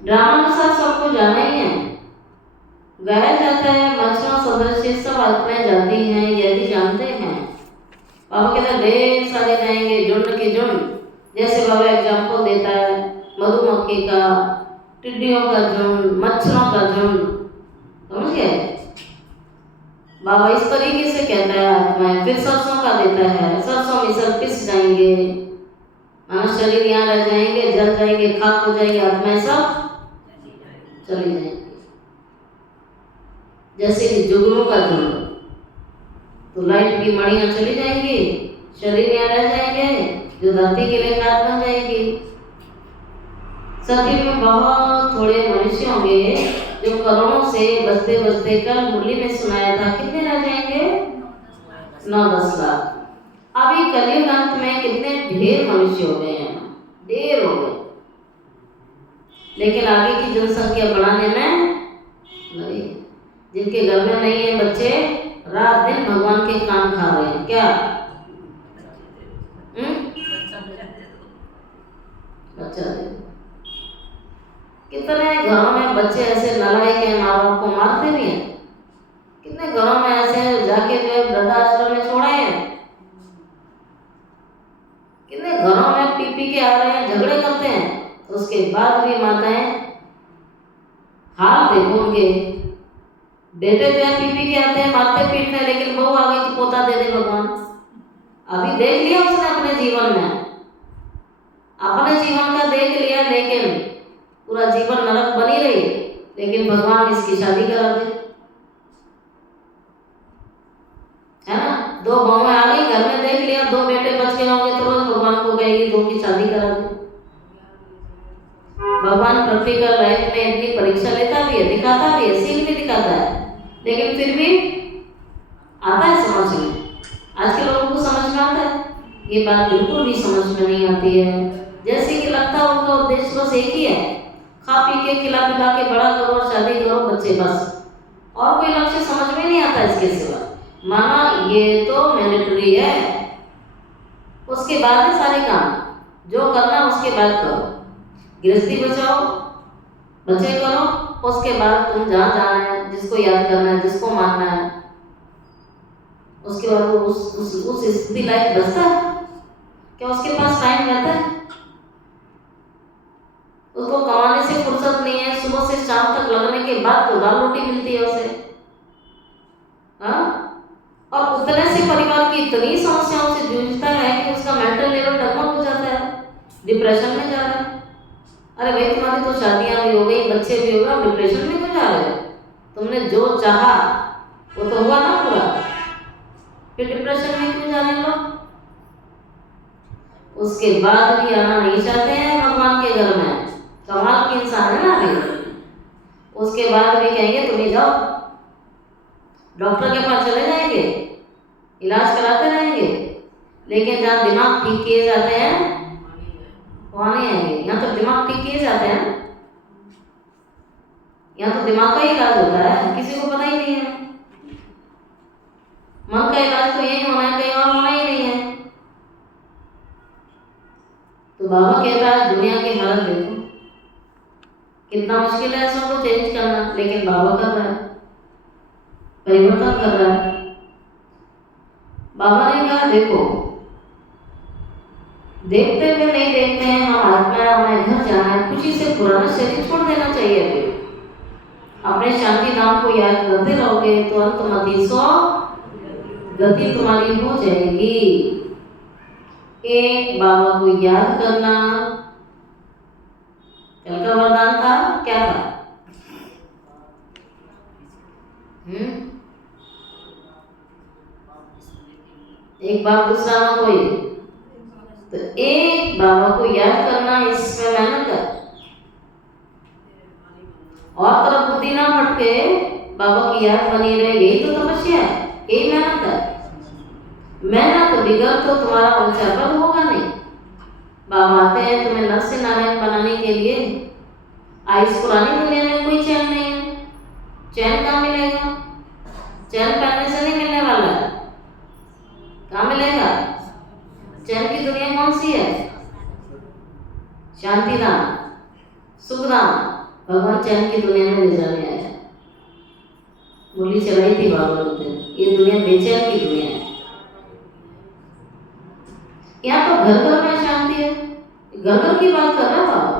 ड्रामा के साथ सबको जाना ही है, गाया जाता है। मछलियों सदस्य सब आत्माएं जाती हैं, यदि जानते हैं। बाबा कहते हैं ढेर सारे जाएंगे, झुंड के झुंड। जैसे बाबा एग्जाम्पल देता है मधुमक्खी का, टिड्डियों का झुंड, मच्छरों का झुंड, समझ गए? बाबा इस तरीके से कहता है आत्माएं। फिर सरसों का देता है, सरसों में सब पिस जाएंगे, माना शरीर यहाँ रह जाएंगे, जल जाएंगे, खाक हो जाएंगे, आत्माएं सब चली जाएंगी। जैसे कि जुगनू का झुंड, तो लाइट की मणियां चली जाएंगी, शरीर यहाँ रह जाएंगे, जो धरती के लिए खाद बन जाएगी। सभी में बहुत थोड़े मनुष्य होंगे जो करोड़ों से बचते बचते, कल मुरली में सुनाया था, कितने रह जाएंगे? 9-10 लाख। अभी कलयुग अंत में कितने ढेर मनुष्य हो गए हैं, ढेर हो गए। लेकिन आगे की जनसंख्या बढ़ाने में नहीं, जिनके घर में नहीं है बच्चे, रात दिन भगवान के काम खा रहे हैं। क्या बच्चा दे? कितने घरों में बच्चे ऐसे नालायक हैं, माँ बाप को मारते भी हैं। कितने घरों में ऐसे जाके जो है वृद्धाश्रम में छोड़े हैं। कितने घरों में पी पी के आ रहे हैं, झगड़े करते हैं, तो उसके बाद भी माताएं हाल देखो उनके। बेटे जो है पी पी के आते हैं, मारते पीटते हैं, लेकिन बहू आ गई तो पोता दे दे भगवान। अभी देख लिया उसने अपने जीवन में, अपने जीवन का देख लिया, लेकिन पूरा जीवन नरक बनी रही, लेकिन भगवान इसकी शादी करा दे, है ना? 2 बहुएं आ गई घर में, देख लिया 2 बेटे बच गए होंगे, तो रोज भगवान को कहेगी 2 की शादी करा दे। भगवान प्रैक्टिकल लाइफ में इतनी परीक्षा लेता भी है, दिखाता भी है, सीन भी दिखाता है, लेकिन फिर भी आता है समझ में। आज के लोगों को समझ में आता है? ये बात बिल्कुल भी समझ में नहीं आती है। जैसे कि लगता है उनका उद्देश्य बस एक ही है, खा पी के खिला पिला के बड़ा करो, शादी करो, बच्चे, बस। और कोई लक्ष्य समझ में नहीं आता इसके सिवा। माना ये तो मैंडेटरी है, उसके बाद है सारे काम, जो करना उसके बाद करो। गृहस्थी बचाओ, बच्चे करो, उसके बाद तुम जहाँ जाना है, जिसको याद करना है, जिसको मानना है, उसके बाद वो उस स्थिति लायक बचता है क्या? उसके पास टाइम रहता है? उसको कमाने से फुर्सत नहीं है, सुबह से शाम तक लगने के बाद तो दाल रोटी मिलती है उसे, हाँ? और उतने से परिवार की इतनी समस्याओं से जूझता है कि उसका मेंटल लेवल डगमग हो जाता है, डिप्रेशन में जा रहा है। अरे भाई तुम्हारी तो शादियां भी हो गई, बच्चे भी हो गए, डिप्रेशन में क्यों जा रहे हो? तुमने जो चाहा वो तो हुआ ना पूरा, फिर डिप्रेशन में क्यों जा रहे हो लोग? उसके बाद भी आना नहीं चाहते हैं भगवान के घर में। कमाल की इंसान है ना अभी। उसके बाद भी कहेंगे तुम ही जाओ, डॉक्टर के पास चले जाएंगे, इलाज कराते रहेंगे, लेकिन जहाँ दिमाग ठीक किए जाते हैं वहाँ नहीं आएंगे। यहाँ तो दिमाग ठीक किए जाते हैं, यहाँ तो दिमाग का ही इलाज होता है, किसी को पता ही नहीं है। मन का इलाज तो यही होना है, कहीं और होना ही नहीं है। तो बाबा कहता है दुनिया की हालत देखो, कितना मुश्किल है सबको चेंज करना, लेकिन बाबा कर रहा है, परिवर्तन कर रहा है। बाबा ने कहा देखो, देखते हुए नहीं देखते हैं हम आत्मा, हमें घर जाना है, खुशी से पुराना शरीर छोड़ देना चाहिए। अभी अपने शांति नाम को याद करते रहोगे तो अंतमति सो गति तुम्हारी हो जाएगी। एक बाबा को याद करना, कल का वरदान था, क्या था? एक बाप दूसरा ना कोई, तो एक बाबा को याद करना, इसमें मेहनत है। और तरफ बुद्धि ना भटके, बाबा की याद बनी रहे, यही तो तपस्या है, यही मेहनत है। मेहनत बिगड़ तो तुम्हारा पंचापद होगा नहीं। बाबा आते हैं तुम्हें नर से नारायण बनाने के लिए। इस पुरानी दुनिया में कोई चैन नहीं है, चैन कहाँ मिलेगा? चैन पहनने से नहीं मिलने वाला है, कहाँ मिलेगा? चैन की दुनिया कौन सी है? शांतिधाम, सुखधाम। भगवान चैन की दुनिया में ले जाने आया। बोली चलाई थी बाबा ने, ये दुनिया बेचैन की दुनिया है। यहाँ तो घर घर में शांति है, घर घर की बात कर रहा है बाबा।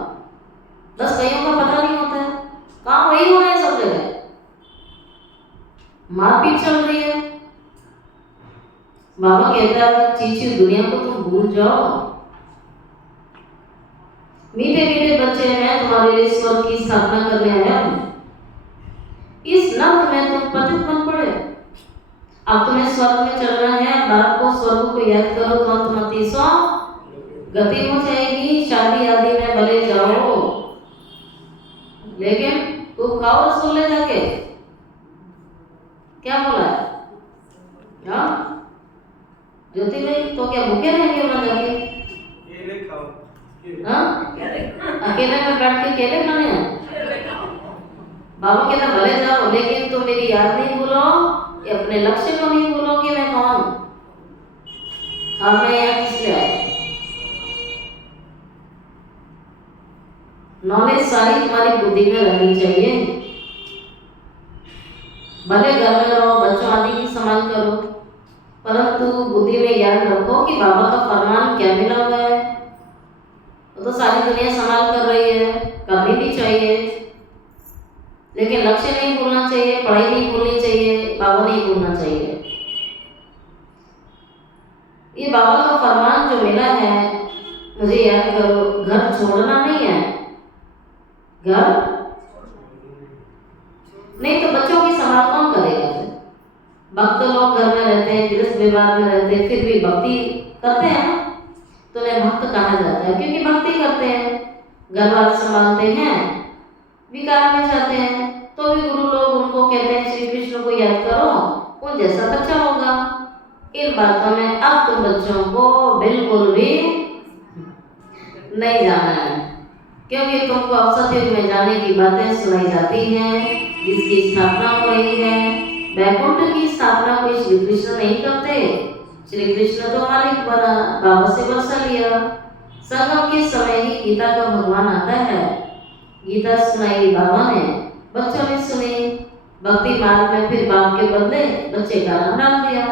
बस कईयों का पता नहीं होता है, काम वही हो रहा है सब जगह, मारपीट चल रही है। बाबा कहता है चीची दुनिया को तुम भूल जाओ। मीठे मीठे बच्चे, मैं तुम्हारे लिए स्वर्ग की स्थापना करने आया हूँ। इस नर्क में तुम पतित बन पड़े, अब तुम्हें स्वर्ग में चलना है। बाप को स्वर्ग को याद करो तो अंतमति सो गति हो जाएगी। शादी आदि में भले जाओ, लेकिन तू खाओ रसगुल्ले जाके। क्या बोला है? ज्योति भाई तो क्या भूखे रहेंगे वहां जाके? केले खाओ। अकेले में बैठ के केले खाने हैं? बाबा कहता भले जाओ, लेकिन तुम मेरी याद नहीं भूलो, अपने लक्ष्य को नहीं भूलो कि मैं कौन हूं और मैं यहाँ किस लिए आया। नॉलेज सारी तुम्हारी बुद्धि में रहनी चाहिए। भले घर में रहो, बच्चों आदि की संभाल करो, परंतु बुद्धि में याद रखो कि बाबा का फरमान क्या मिला हुआ है। वो तो सारी दुनिया संभाल कर रही है, करनी भी चाहिए, लेकिन लक्ष्य नहीं भूलना चाहिए, पढ़ाई नहीं भूलनी चाहिए, बाबा नहीं भूलना चाहिए। ये बाबा का फरमान जो मिला है, मुझे याद करो, घर छोड़ना नहीं है। घर नहीं तो बच्चों की संभाल कौन करेगा? फिर भक्त लोग घर में रहते हैं, गृहस्थ विवाह में रहते हैं, फिर भी भक्ति करते हैं तो उन्हें भक्त कहा जाता है, क्योंकि भक्ति करते हैं, घर वाले संभालते हैं, विकार में जाते हैं तो भी गुरु लोग उनको कहते हैं श्री कृष्ण को याद करो, उन जैसा बच्चा होगा। इन बातों में अब तुम बच्चों को बिल्कुल भी नहीं जाना है, क्योंकि तुमको अब सतयुग में जाने की बातें सुनाई जाती हैं, जिसकी स्थापना हो रही है। वैकुंठ की स्थापना कोई श्री कृष्ण नहीं करते, श्री कृष्ण तो मालिक बना, बाबा से बरसा लिया। संगम के समय ही गीता का भगवान आता है। गीता सुनाई बाबा ने, बच्चों ने सुनी। भक्ति मार्ग में फिर बाप के बदले बच्चे का नाम डाल दिया,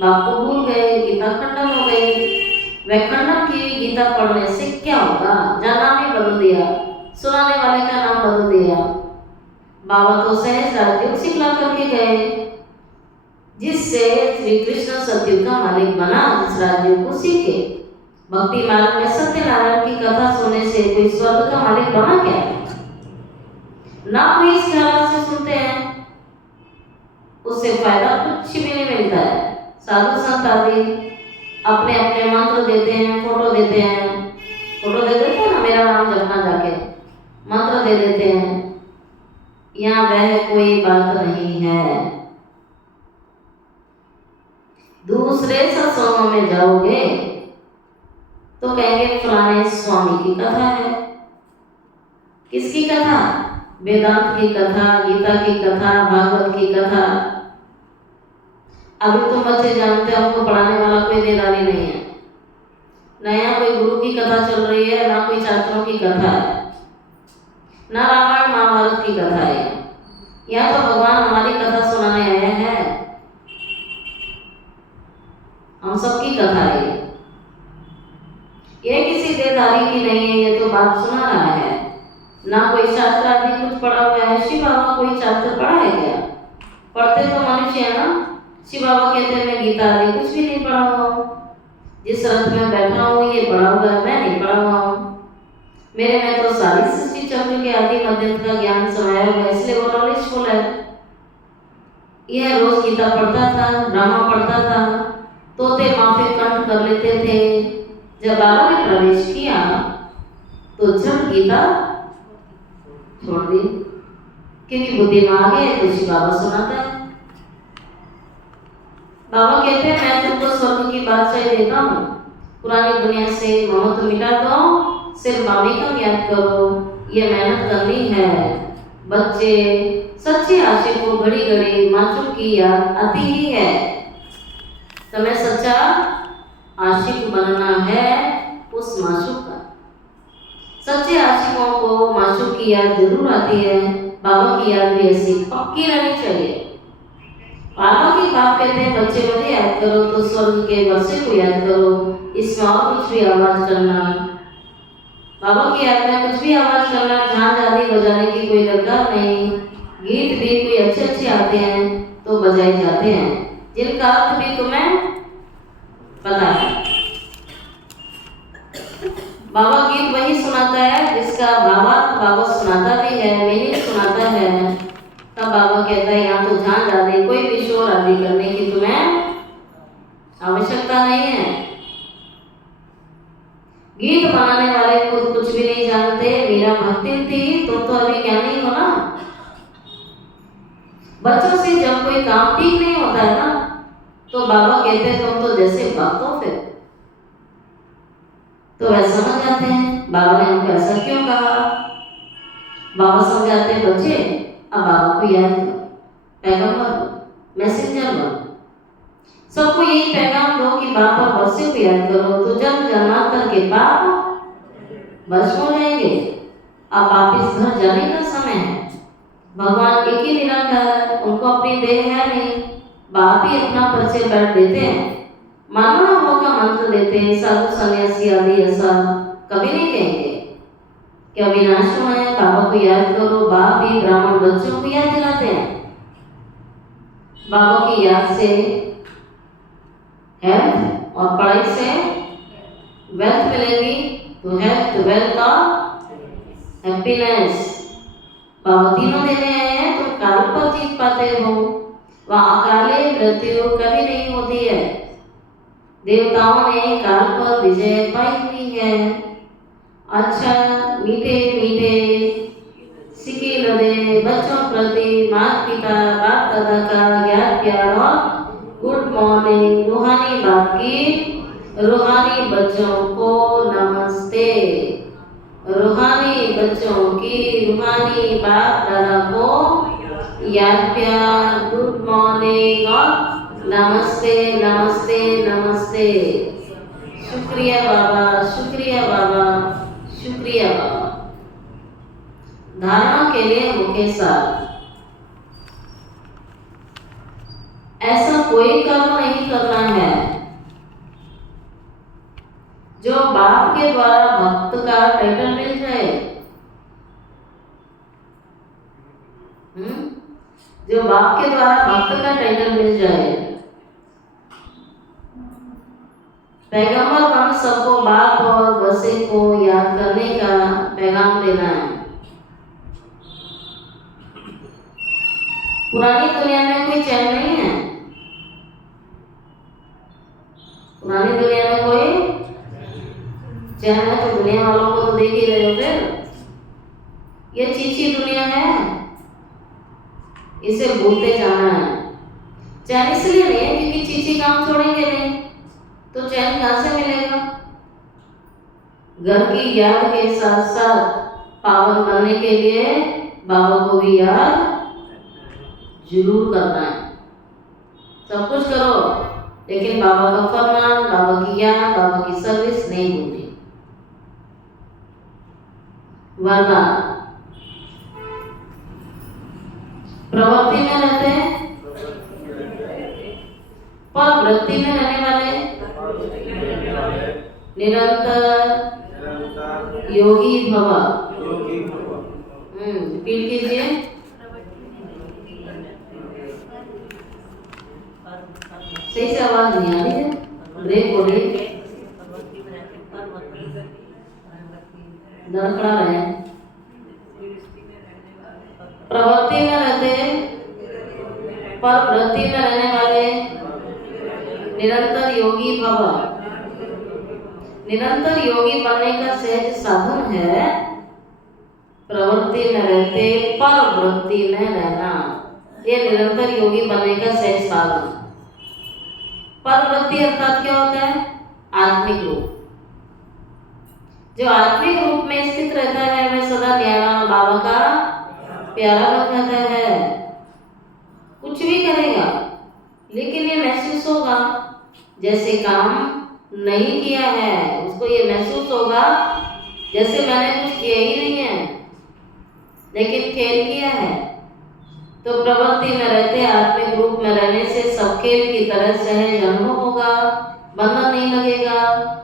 बाप को भूल गए, गीता खंडन हो गई। वैखंडन की गीता पढ़ने से क्या होगा? नाम ही बदल दिया, सुनाने वाले का नाम बदल दिया। बाबा तो सहज राज्य सिखला करके गए, जिससे श्री कृष्ण सतयुग का मालिक बना, जिस राज्य को सीखे। भक्ति मार्ग में सत्यनारायण की कथा सुनने से कोई स्वर्ग का मालिक बना क्या? ना कोई इस ख्याल से सुनते हैं, उससे फायदा कुछ भी नहीं मिलता है। साधु संत आदि अपने अपने मंत्र देते हैं, फोटो देते हैं, फोटो दे देते हैं ना, मेरा नाम जपना जाके मंत्र दे देते हैं। यहाँ वह कोई बात नहीं है। दूसरे सत्संगों में जाओगे तो कहेंगे फलाने स्वामी की कथा है। किसकी कथा? वेदांत की कथा, गीता की कथा, भागवत की कथा। अभी तुम बच्चे जानते हो, हमको पढ़ाने वाला कोई देदारी नहीं है, नया कोई गुरु की कथा चल रही है, ना कोई शास्त्रों की कथा है, ना रामायण महाभारत की कथा है। यहाँ तो भगवान हमारी कथा सुनाने आए हैं, हम सबकी कथा है। ये किसी देदारी की नहीं है, ये तो बात सुना रहा है। ना कोई शास्त्र आदि कुछ पढ़ा हुआ है। शिव बाबा कोई शास्त्र पढ़ा है क्या? पढ़ते तो मनुष्य है ना। शिव बाबा कहते हैं मैं गीता आदि कुछ भी नहीं पढ़ा हुआ हूँ, जिस रथ में बैठा हूँ ये पढ़ा हुआ है, मैं नहीं पढ़ा हुआ हूँ। मेरे में तो सारी सृष्टि चक्र के आदि मध्यंत का ज्ञान समाया हुआ है, इसलिए वो नॉलेजफुल है। यह रोज गीता पढ़ता था, ड्रामा पढ़ता था, तोते माफे कंठ कर लेते थे। जब बाबा ने प्रवेश किया तो जब गीता छोड़ दी, क्योंकि बुद्धि में आ गए तो शिव बाबा सुनाता है। बाबा कहते हैं मैं तुमको स्वर्ग की बादशाही देता हूँ, पुरानी दुनिया से मोह मिटा दो, सिर्फ मामी का याद करो, ये मेहनत करनी है। बच्चे सच्चे आशिक को घड़ी घड़ी माशूक की याद आती ही है। तुम्हें सच्चा आशिक बनना है उस माशूक का। सच्चे आशिकों को माशूक की याद जरूर आती है। बाबा की याद भी ऐसी पक्की रहनी चाहिए। बाबा की बात कहते हैं बच्चे मुझे याद करो तो स्वर्ग के वर्षे को याद करो, इसमें और कुछ भी आवाज करना, बाबा की याद में कुछ भी आवाज करना, झांझ आदि बजाने की कोई दरकार नहीं। गीत भी कोई अच्छे अच्छे आते हैं तो बजाए जाते हैं, जिनका अर्थ भी तुम्हें पता है। बाबा गीत वही सुनाता है जिसका भावार्थ बाबा सुनाता भी है, मीनिंग सुनाता है। तब बाबा कहता है यहाँ तो झांझ आदि कोई भी शोर आदि करने की तुम्हें आवश्यकता नहीं है। गीत बनाने वाले खुद कुछ भी नहीं जानते। मीरा भक्ति थी, तुम तो अभी ज्ञानी हो ना। बच्चों से जब कोई काम ठीक नहीं होता है ना तो बाबा कहते हैं तुम तो जैसे भक्त हो, फिर तो वह समझ जाते हैं बाबा ने हमको ऐसा क्यों कहा। बाबा समझाते हैं बच्चे अब बाबा को याद करो, पैगंबर मैसेंजर बनो, सबको यही पैगाम दो कि बाबा वर्षे को याद करो तो जन्म जन्मांतर के पाप भस्म हो जाएंगे। अब वापिस घर जाने का समय है। भगवान एक ही निराकार है, उनको अपनी देह है नहीं। बाप ही अपना परिचय बैठ देते हैं, मानो ना वो का मंत्र देते हैं। साधु सन्यासी आदि ऐसा कभी नहीं कहेंगे कि अविनाश होना है, बाबा को याद करो। बाप भी ब्राह्मण बच्चों को याद दिलाते हैं। बाबा की याद से हेल्थ और पढ़ाई से वेल्थ मिलेगी, तो हेल्थ वेल्थ और हैप्पीनेस बाबा तीनों देने आए हैं। तो काल पर जीत पाते हो, वहाँ अकाले मृत्यु कभी नहीं होती है। देवताओं ने काल पर विजय पाई हुई है। अच्छा मीठे मीठे सिके लदे बच्चों प्रति माता पिता बाप दादा का ज्ञान प्यार और गुड मॉर्निंग रूहानी बाप की रूहानी बच्चों को नमस्ते। रूहानी बच्चों की रूहानी बाप दादा को याद प्यार गुड मॉर्निंग और नमस्ते नमस्ते नमस्ते। शुक्रिया बाबा, शुक्रिया बाबा, शुक्रिया बाबा। धारणा के लिए मुख्य सार, ऐसा कोई कर्म नहीं करना है जो बाप के द्वारा भक्त का टाइटल मिल जाए। जो बाप के द्वारा भक्त का टाइटल मिल जाए। पैगंबर बन सबको बाप और बसे को याद करने का पैगाम देना है। पुरानी दुनिया में कोई चैन नहीं है। पुरानी दुनिया में कोई चैन है तो दुनिया वालों को तो देख ही रहे हो फिर। ये चीची दुनिया है, इसे भूलते जाना है। चैन इसलिए नहीं है क्योंकि चीची काम छोड़ेंगे नहीं, तो चैन कहाँ से मिलेगा। घर की याद के साथ साथ पावन बनने के लिए बाबा को भी याद जरूर करना है। सब कुछ करो लेकिन बाबा का फरमान, बाबा की याद, बाबा की सर्विस नहीं भूलनी। वरदान प्रवृत्ति में रहते हैं पर वृत्ति में रहने वाले निरंतर योगी भव। रिपीट कीजिए। सही से आवाज नहीं आ रही है, ब्रेक हो रही है, दर खड़ा रहे। प्रवृत्ति में रहते पर वृत्ति में रहने वाले निरंतर योगी भव। निरंतर योगी बनने का सहज साधन है प्रवृत्ति में रहते पर वृत्ति में रहना। ये निरंतर योगी बनने का सहज साधन। पर वृत्ति अर्थात क्या होता है? आत्मिक रूप। जो आत्मिक रूप में स्थित रहता है वह सदा न्यारा बाबा का प्यारा बन जाता है। कुछ भी करेगा लेकिन ये महसूस होगा जैसे काम नहीं किया है। उसको ये महसूस होगा जैसे मैंने कुछ किया ही नहीं है लेकिन खेल किया है। तो प्रवृत्ति में रहते आत्मिक रूप में रहने से सब खेल की तरह सहज अनुभव होगा, बंधन नहीं लगेगा।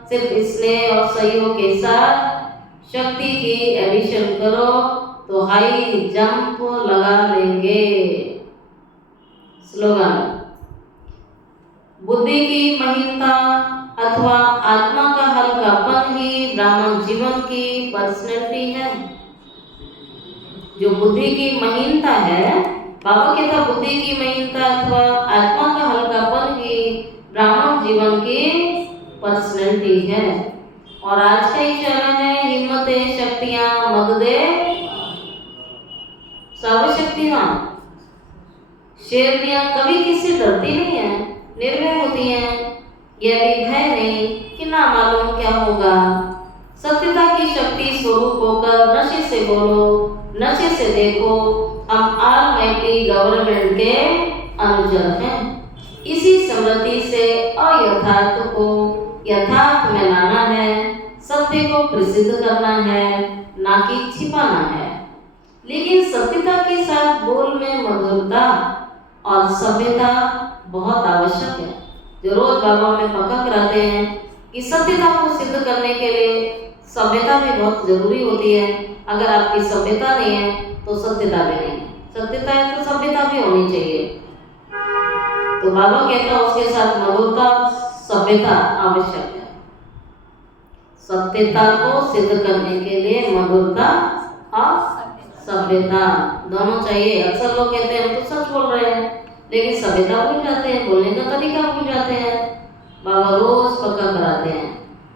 सिर्फ स्नेह और सहयोग के साथ शक्ति की एडिशन करो तो हाई जंप लगा लेंगे। स्लोगन बुद्धि की महीनता अथवा आत्मा का हल्कापन ही ब्राह्मण जीवन की पर्सनैलिटी है। जो बुद्धि की महीनता है, बाबा कहता बुद्धि की महीनता अथवा आत्मा का हल्कापन ही ब्राह्मण जीवन की पर्सनैलिटी है। और आज का एक चरण है हिम्मतें शक्तियां मददे सर्वशक्तिमान। शेरनियां कभी किसी डरती नहीं है, निर्भय होती हैं। यह भी भय नहीं कि ना मालूम क्या होगा। सत्यता की शक्ति स्वरूप होकर नशे से बोलो, नशे से देखो। हम ऑलमाइटी गवर्नमेंट के अनुचर हैं। इसी स्मृति से अयथार्थ को यथार्थ में लाना है, सत्य को प्रसिद्ध करना है, ना कि छिपाना है। लेकिन सत्यता के साथ बोल में मधुरता और सभ्यता बहुत आवश्यक है। जो रोज बाबा में पक्का कराते हैं कि सत्यता को सिद्ध करने के लिए सभ्यता भी बहुत जरूरी होती है। अगर आपकी सभ्यता नहीं है तो सत्यता भी नहीं है। सत्यता है तो सभ्यता भी होनी चाहिए। तो बाबा कहता है उसके साथ मधुरता सभ्यता आवश्यक है। सत्यता को सिद्ध करने के लिए मधुरता और सभ्यता दोनों चाहिए। अक्सर लोग कहते हैं हम तो सच बोल रहे हैं लेकिन सभ्यता भूल जाते हैं, बोलने का तरीका भूल जाते हैं। बाबा रोज पक्का कराते हैं।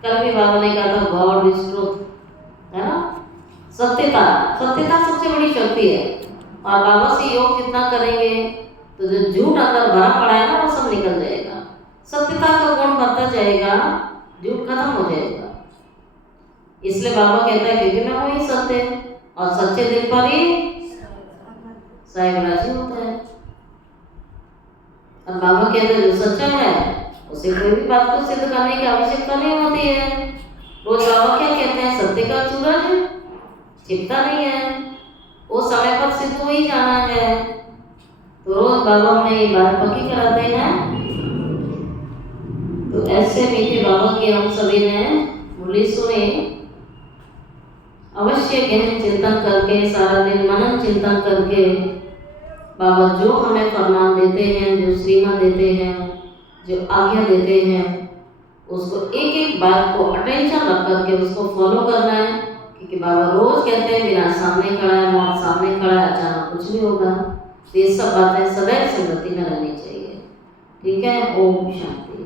कल भी बाबा ने कहा था गॉड इज ट्रूथ, है ना। सत्यता सबसे बड़ी शक्ति है। और बाबा से योग जितना करेंगे तो जो झूठ अंदर भरा पड़ा है ना वो सब निकल जाएगा। सत्यता का गुण बढ़ता जाएगा, झूठ खत्म हो जाएगा। इसलिए बाबा कहता है क्योंकि मैं वही सत्य और सच्चे दिल पर ही साहिब राजी होता है। अब बाबा कहते हैं जो सच्चा है उसे कोई भी बात को सिद्ध करने की आवश्यकता नहीं होती है। रोज बाबा क्या कहते हैं? सत्य का सूरज छिपता नहीं है, वो समय पर सिद्ध हो ही जाना है। तो रोज बाबा में ये बात पक्की कराते हैं। तो ऐसे मीठे बाबा की हम सभी ने मुरली सुनी। अवश्य गहन चिंतन करके, सारा दिन मनन चिंतन करके बाबा जो हमें फरमान देते हैं, जो श्रीमत देते हैं, जो आज्ञा देते हैं, उसको एक एक बात को अटेंशन रख करके उसको फॉलो करना है। क्योंकि बाबा रोज कहते हैं बिना सामने खड़ा है, मौत सामने खड़ा है, अचानक कुछ भी होगा। तो ये सब बातें सदैव स्मृति में रहनी चाहिए। ठीक है। ओम शांति।